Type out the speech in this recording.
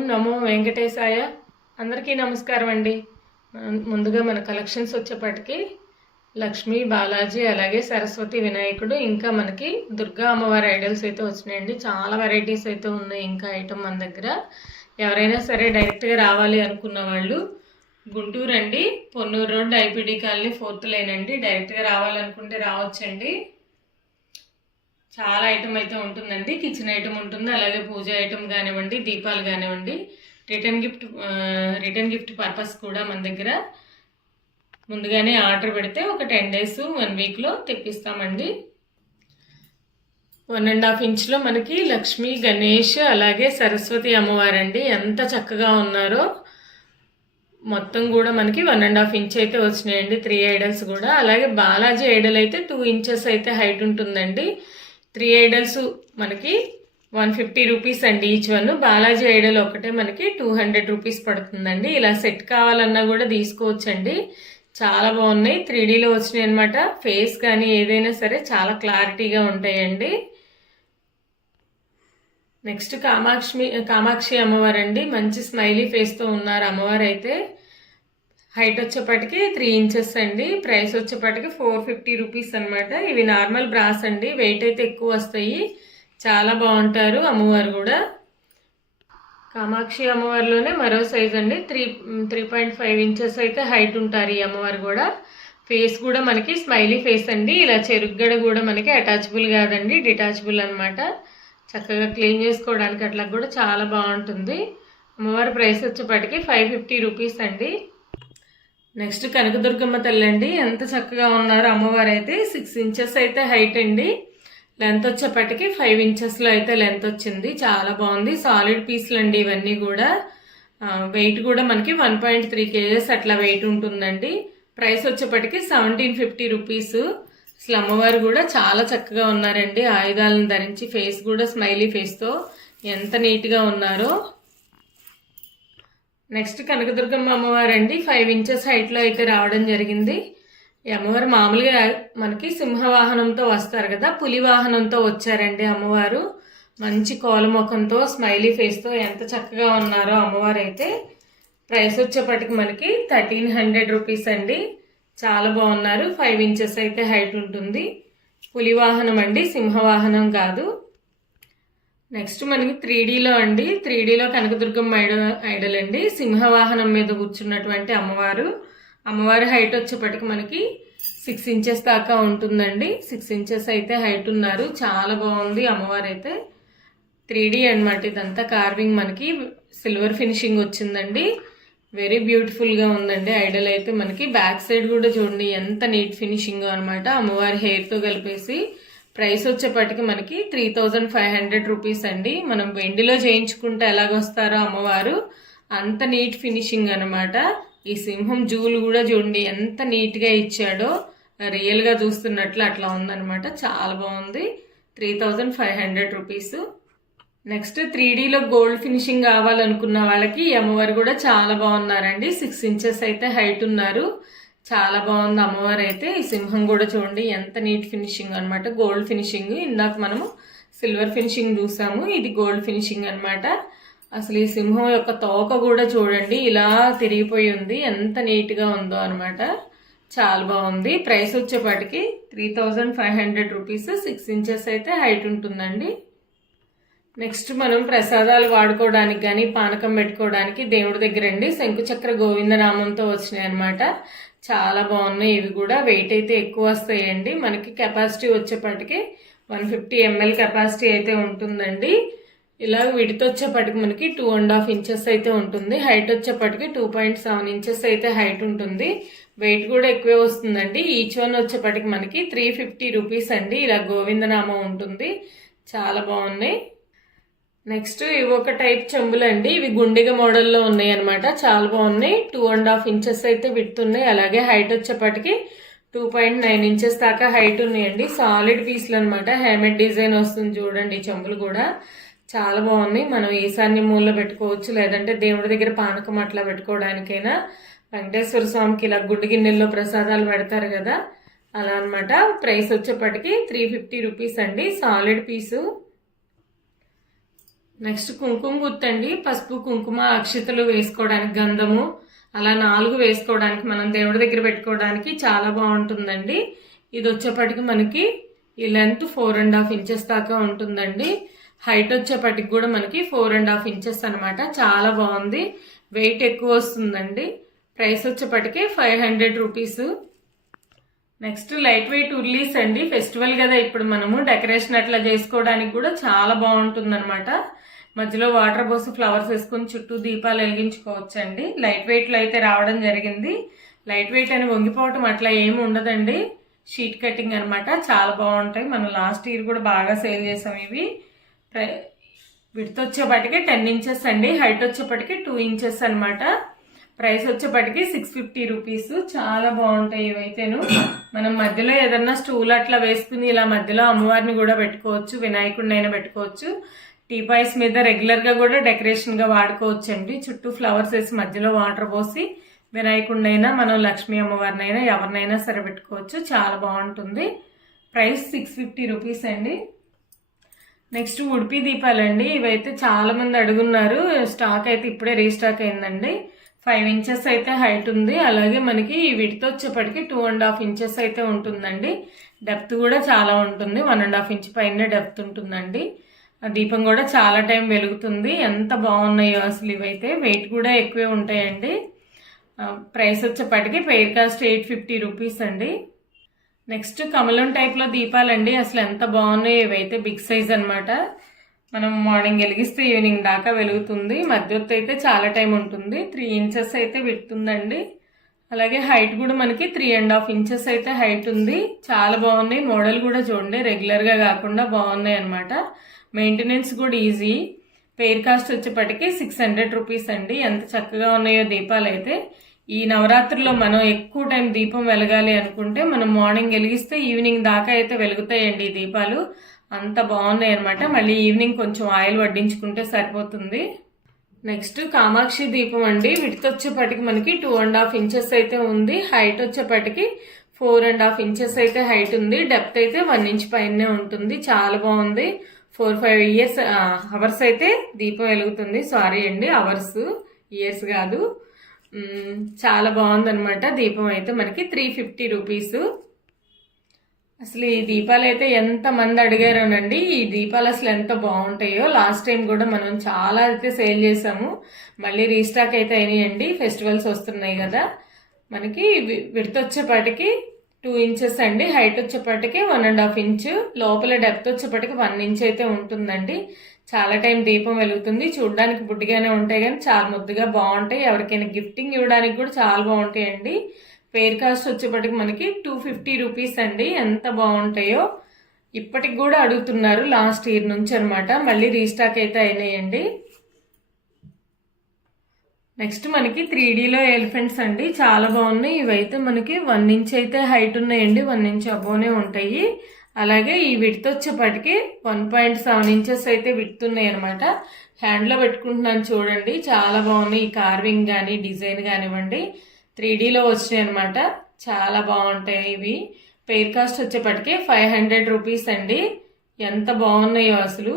ఓం నమో వెంకటేశాయ. అందరికీ నమస్కారం అండి. ముందుగా మన కలెక్షన్స్ వచ్చేప్పటికి లక్ష్మీ, బాలాజీ, అలాగే సరస్వతి, వినాయకుడు, ఇంకా మనకి దుర్గా అమ్మవారి ఐడల్స్ అయితే వచ్చినాయండి. చాలా వెరైటీస్ అయితే ఉన్నాయి ఇంకా ఐటమ్ మన దగ్గర. ఎవరైనా సరే డైరెక్ట్గా రావాలి అనుకున్న వాళ్ళు గుంటూరు అండి, Ponnur road, IPD colony, 4th line అండి. డైరెక్ట్గా రావాలనుకుంటే రావచ్చండి. చాలా ఐటమ్ అయితే ఉంటుందండి. కిచెన్ ఐటమ్ ఉంటుంది, అలాగే పూజ ఐటమ్ కానివ్వండి, దీపాలు కానివ్వండి, రిటర్న్ గిఫ్ట్ పర్పస్ కూడా మన దగ్గర ముందుగానే ఆర్డర్ పెడితే ఒక 10 days 1 weekలో తెప్పిస్తామండి. 1.5 inchలో మనకి లక్ష్మీ, గణేష్, అలాగే సరస్వతి అమ్మవారండి. ఎంత చక్కగా ఉన్నారో. మొత్తం కూడా మనకి 1.5 inch అయితే వచ్చినాయండి. 3 idols కూడా. అలాగే బాలాజీ ఐడల్ అయితే 2 inches అయితే హైట్ ఉంటుందండి. 3 idols మనకి 150 rupees అండి ఈచ్ వన్. బాలాజీ ఐడల్ ఒకటే మనకి 200 rupees పడుతుందండి. ఇలా సెట్ కావాలన్నా కూడా తీసుకోవచ్చండి. చాలా బాగున్నాయి, 3Dలో వచ్చినాయి అనమాట. ఫేస్ కానీ ఏదైనా సరే చాలా క్లారిటీగా ఉంటాయండి. నెక్స్ట్ కామాక్షి అమ్మవారండి. మంచి స్మైలీ ఫేస్తో ఉన్నారు అమ్మవారు అయితే. హైట్ వచ్చేప్పటికి 3 inches అండి. ప్రైస్ వచ్చేప్పటికి 450 rupees అనమాట. ఇవి నార్మల్ బ్రాస్ అండి, వెయిట్ అయితే ఎక్కువ వస్తాయి. చాలా బాగుంటారు అమ్మవారు కూడా. కామాక్షి అమ్మవారిలోనే మరో సైజ్ అండి, 3.5 inches అయితే హైట్ ఉంటారు ఈ అమ్మవారు కూడా. ఫేస్ కూడా మనకి స్మైలీ ఫేస్ అండి. ఇలా చెరుగ్గడ కూడా మనకి అటాచబుల్ కాదండి, డిటాచబుల్ అనమాట. చక్కగా క్లీన్ చేసుకోవడానికి అట్లా కూడా చాలా బాగుంటుంది. అమ్మవారి ప్రైస్ వచ్చేప్పటికి 550 rupees అండి. నెక్స్ట్ కనకదుర్గమ్మ తల్లి అండి. ఎంత చక్కగా ఉన్నారు అమ్మవారు అయితే. 6 inches అయితే హైట్ అండి. లెంత్ వచ్చేప్పటికి 5 inchesలో అయితే లెంత్ వచ్చింది. చాలా బాగుంది. సాలిడ్ పీస్లు అండి ఇవన్నీ కూడా. వెయిట్ కూడా మనకి 1.3 kgs అట్లా వెయిట్ ఉంటుందండి. ప్రైస్ వచ్చేప్పటికి 1750 rupees. అసలు అమ్మవారు కూడా చాలా చక్కగా ఉన్నారండి. ఆయుధాలను ధరించి, ఫేస్ కూడా స్మైలీ ఫేస్తో ఎంత నీట్గా ఉన్నారో. నెక్స్ట్ కనకదుర్గమ్మ అమ్మవారు అండి. 5 inches హైట్లో అయితే రావడం జరిగింది. ఈ అమ్మవారు మామూలుగా మనకి సింహవాహనంతో వస్తారు కదా, పులి వాహనంతో వచ్చారండి అమ్మవారు. మంచి కోలముఖంతో, స్మైలీ ఫేస్తో ఎంత చక్కగా ఉన్నారో అమ్మవారు అయితే. ప్రైస్ వచ్చేప్పటికి మనకి 1300 rupees అండి. చాలా బాగున్నారు. 5 inches అయితే హైట్ ఉంటుంది. పులి వాహనం అండి, సింహవాహనం కాదు. నెక్స్ట్ మనకి 3Dలో అండి. 3Dలో కనకదుర్గమ్మ ఐడల్ అండి. సింహవాహనం మీద కూర్చున్నటువంటి అమ్మవారు. అమ్మవారి హైట్ వచ్చేప్పటికి మనకి 6 inches దాకా ఉంటుందండి. 6 inches అయితే హైట్ ఉన్నారు. చాలా బాగుంది అమ్మవారు అయితే. 3D అనమాట ఇదంతా. కార్వింగ్ మనకి సిల్వర్ ఫినిషింగ్ వచ్చిందండి. వెరీ బ్యూటిఫుల్గా ఉందండి ఐడల్ అయితే. మనకి బ్యాక్ సైడ్ కూడా చూడండి ఎంత నీట్ ఫినిషింగ్ అనమాట, అమ్మవారి హెయిర్తో కలిపేసి. ప్రైస్ వచ్చేప్పటికి మనకి 3500 rupees అండి. మనం వెండిలో చేయించుకుంటే ఎలాగొస్తారో అమ్మవారు అంత నీట్ ఫినిషింగ్ అనమాట. ఈ సింహం జూలు కూడా చూడండి ఎంత నీట్గా ఇచ్చాడో, రియల్గా చూస్తున్నట్లు అట్లా ఉందనమాట. చాలా బాగుంది. 3500 rupees. నెక్స్ట్ 3Dలో గోల్డ్ ఫినిషింగ్ కావాలనుకున్న వాళ్ళకి ఈ అమ్మవారు కూడా చాలా బాగున్నారండి. 6 inches అయితే హైట్ ఉన్నారు. చాలా బాగుంది అమ్మవారు అయితే. ఈ సింహం కూడా చూడండి ఎంత నీట్ ఫినిషింగ్ అనమాట. Gold finishing. ఇందాక మనము సిల్వర్ ఫినిషింగ్ చూసాము, ఇది గోల్డ్ ఫినిషింగ్ అనమాట. అసలు ఈ సింహం యొక్క తోక కూడా చూడండి ఇలా తిరిగిపోయి ఉంది, ఎంత నీట్గా ఉందో అనమాట. చాలా బాగుంది. ప్రైస్ వచ్చేపాటికి 3500 rupees. 6 inches అయితే హైట్ ఉంటుందండి. నెక్స్ట్ మనం ప్రసాదాలు వాడుకోవడానికి కానీ, పానకం పెట్టుకోవడానికి దేవుడి దగ్గర అండి శంకుచక్ర గోవిందనామంతో వచ్చినాయి అనమాట. చాలా బాగున్నాయి ఇవి కూడా. వెయిట్ అయితే ఎక్కువ వస్తాయండి. మనకి కెపాసిటీ వచ్చేప్పటికి 150 ml కెపాసిటీ అయితే ఉంటుందండి. ఇలా విడత వచ్చేప్పటికి మనకి 2.5 inches అయితే ఉంటుంది. హైట్ వచ్చేప్పటికి 2.7 inches అయితే హైట్ ఉంటుంది. వెయిట్ కూడా ఎక్కువే వస్తుందండి. ఈచ్ వన్ వచ్చేప్పటికి మనకి 350 rupees అండి. ఇలా గోవిందనామం ఉంటుంది. చాలా బాగున్నాయి. నెక్స్ట్ ఇవి ఒక టైప్ చెంబులు అండి. ఇవి గుండిగ మోడల్లో ఉన్నాయి అనమాట. చాలా బాగున్నాయి. 2.5 inches అయితే విడుతున్నాయి. అలాగే హైట్ వచ్చేప్పటికి 2.9 inches దాకా హైట్ ఉన్నాయండి. సాలిడ్ పీస్లు అనమాట. హ్యాండ్మేడ్ డిజైన్ వస్తుంది చూడండి. ఈ చెంబులు కూడా చాలా బాగున్నాయి. మనం ఈశాన్య మూలలో పెట్టుకోవచ్చు, లేదంటే దేవుడి దగ్గర పానకం అట్లా పెట్టుకోవడానికైనా. వెంకటేశ్వర స్వామికి ఇలా గుడ్డి గిన్నెల్లో ప్రసాదాలు పెడతారు కదా, అలా అనమాట. ప్రైస్ వచ్చేప్పటికి 350 rupees అండి. సాలిడ్ పీసు. నెక్స్ట్ కుంకుమ గుత్తండి, పసుపు కుంకుమ అక్షతలు వేసుకోవడానికి, గంధము అలా 4 వేసుకోవడానికి, మనం దేవుడి దగ్గర పెట్టుకోవడానికి చాలా బాగుంటుందండి. ఇది వచ్చేపటికి మనకి ఈ లెంత్ 4.5 ఇంచెస్ దాకా ఉంటుందండి. హైట్ వచ్చేపటికి కూడా మనకి 4.5 ఇంచెస్ అనమాట. చాలా బాగుంది, వెయిట్ ఎక్కువ వస్తుందండి. ప్రైస్ వచ్చేపటికి 500 రూపీస్. నెక్స్ట్ లైట్ వెయిట్ ఉర్లీస్ అండి. ఫెస్టివల్ కదా, ఇప్పుడు మనము డెకరేషన్ అట్లా చేసుకోవడానికి కూడా చాలా బాగుంటుంది అనమాట. మధ్యలో వాటర్ పోసి ఫ్లవర్స్ వేసుకొని చుట్టూ దీపాలు వెలిగించుకోవచ్చండి. లైట్ వెయిట్లో అయితే రావడం జరిగింది. లైట్ వెయిట్ అని వంగిపోవటం అట్లా ఏమి ఉండదండి. షీట్ కటింగ్ అనమాట, చాలా బాగుంటాయి. మనం లాస్ట్ ఇయర్ కూడా బాగా సేల్ చేసాం ఇవి. విడ్త్ వచ్చేపటికి 10 ఇంచెస్ అండి, హైట్ వచ్చేపటికి 2 ఇంచెస్ అనమాట. ప్రైస్ వచ్చేపటికి 650 రూపీస్. చాలా బాగుంటాయి ఇవైతేను. మనం మధ్యలో ఏదన్నా స్టూల్ అట్లా వేసుకుని ఇలా మధ్యలో అమ్మవారిని కూడా పెట్టుకోవచ్చు, వినాయకుడిని అయినా పెట్టుకోవచ్చు. టీపాయ్స్ మీద రెగ్యులర్గా కూడా డెకరేషన్గా వాడుకోవచ్చు అండి. చుట్టూ ఫ్లవర్స్ వేసి మధ్యలో వాటర్ పోసి వినాయకుడినైనా మనం లక్ష్మీ అమ్మవారినైనా ఎవరినైనా సరే పెట్టుకోవచ్చు. చాలా బాగుంటుంది. ప్రైస్ 650 రూపీస్ అండి. నెక్స్ట్ ఉడిపి దీపాలండి. ఇవైతే చాలా మంది అడుగున్నారు. స్టాక్ అయితే ఇప్పుడే రీస్టాక్ అయిందండి. 5 ఇంచెస్ అయితే హైట్ ఉంది. అలాగే మనకి వీటితో వచ్చేప్పటికి 2.5 ఇంచెస్ అయితే ఉంటుందండి. డెప్త్ కూడా చాలా ఉంటుంది, 1.5 ఇంచ్ పైన డెప్త్ ఉంటుందండి. ఆ దీపం కూడా చాలా టైం వెలుగుతుంది. ఎంత బాగున్నాయో అసలు ఇవైతే. వెయిట్ కూడా ఎక్కువే ఉంటాయండి. ప్రైస్ వచ్చేప్పటికి పెయిర్ కాస్ట్ 850 రూపీస్ అండి. నెక్స్ట్ కమలం టైప్లో దీపాలండి. అసలు ఎంత బాగున్నాయో ఇవైతే. బిగ్ సైజ్ అనమాట. మనం మార్నింగ్ వెలిగిస్తే ఈవినింగ్ దాకా వెలుగుతుంది. మధ్యలో అయితే చాలా టైం ఉంటుంది. 3 ఇంచెస్ అయితే విడుతుందండి. అలాగే హైట్ కూడా మనకి 3.5 ఇంచెస్ అయితే హైట్ ఉంది. చాలా బాగున్నాయి. మోడల్ కూడా చూడండి, రెగ్యులర్గా కాకుండా బాగున్నాయి అనమాట. మెయింటెనెన్స్ కూడా ఈజీ. పెయిర్ కాస్ట్ వచ్చేప్పటికి 600 రూపీస్ అండి. ఎంత చక్కగా ఉన్నాయో దీపాలు అయితే. ఈ నవరాత్రిలో మనం ఎక్కువ టైం దీపం వెలగాలి అనుకుంటే మనం మార్నింగ్ వెలిగిస్తే ఈవినింగ్ దాకా అయితే వెలుగుతాయండి ఈ దీపాలు. అంత బాగున్నాయి అనమాట. మళ్ళీ ఈవినింగ్ కొంచెం ఆయిల్ వడ్డించుకుంటే సరిపోతుంది. నెక్స్ట్ కామాక్షి దీపం అండి. విడ్త్ వచ్చేపటికి మనకి 2.5 ఇంచెస్ అయితే ఉంది. హైట్ వచ్చేపటికి 4.5 ఇంచెస్ అయితే హైట్ ఉంది. డెప్త్ అయితే 1 ఇంచ్ పైనే ఉంటుంది. చాలా బాగుంది. 4-5 అవర్స్ అయితే దీపం వెలుగుతుంది. సారీ అండి, అవర్స్, ఇయర్స్ కాదు. చాలా బాగుందనమాట. దీపం అయితే మనకి 350 రూపీస్. అసలు ఈ దీపాలు అయితే ఎంత మంది అడిగారోనండి. ఈ దీపాలు అసలు ఎంత బాగుంటాయో. లాస్ట్ టైం కూడా మనం చాలా అయితే సేల్ చేసాము. మళ్ళీ రీస్టాక్ అయితే అయినాయండి. ఫెస్టివల్స్ వస్తున్నాయి కదా. మనకి విడ్త్ వచ్చేపాటికి 2 ఇంచెస్ అండి. హైట్ వచ్చేపాటికి 1.5 ఇంచ్. లోపల డెప్త్ వచ్చేపాటికి 1 ఇంచ్ అయితే ఉంటుందండి. చాలా టైం దీపం వెలుగుతుంది. చూడడానికి బుడ్డిగానే ఉంటాయి కానీ చాలా ముద్దుగా బాగుంటాయి. ఎవరికైనా గిఫ్టింగ్ ఇవ్వడానికి కూడా చాలా బాగుంటాయండి. పెయిర్ కాస్ట్ వచ్చేప్పటికి మనకి 250 రూపీస్ అండి. ఎంత బాగుంటాయో. ఇప్పటికి కూడా అడుగుతున్నారు లాస్ట్ ఇయర్ నుంచి అనమాట. మళ్ళీ రీస్టాక్ అయితే అయినాయండి. నెక్స్ట్ మనకి 3Dలో ఎలిఫెంట్స్ అండి. చాలా బాగున్నాయి. ఇవైతే మనకి 1 ఇంచ్ అయితే హైట్ ఉన్నాయండి. 1 ఇంచ్ అబోనే ఉంటాయి. అలాగే ఈ విడ్త్ వచ్చేప్పటికి 1.7 ఇంచెస్ అయితే విడ్త్ ఉన్నాయి అనమాట. హ్యాండ్లో పెట్టుకుంటున్నాను చూడండి. చాలా బాగున్నాయి. ఈ కార్వింగ్ కానీ డిజైన్ కానివ్వండి 3Dలో వచ్చినాయి అనమాట. చాలా బాగుంటాయి ఇవి. పెయిర్ కాస్ట్ వచ్చేప్పటికి 500 రూపీస్ అండి. ఎంత బాగున్నాయో అసలు.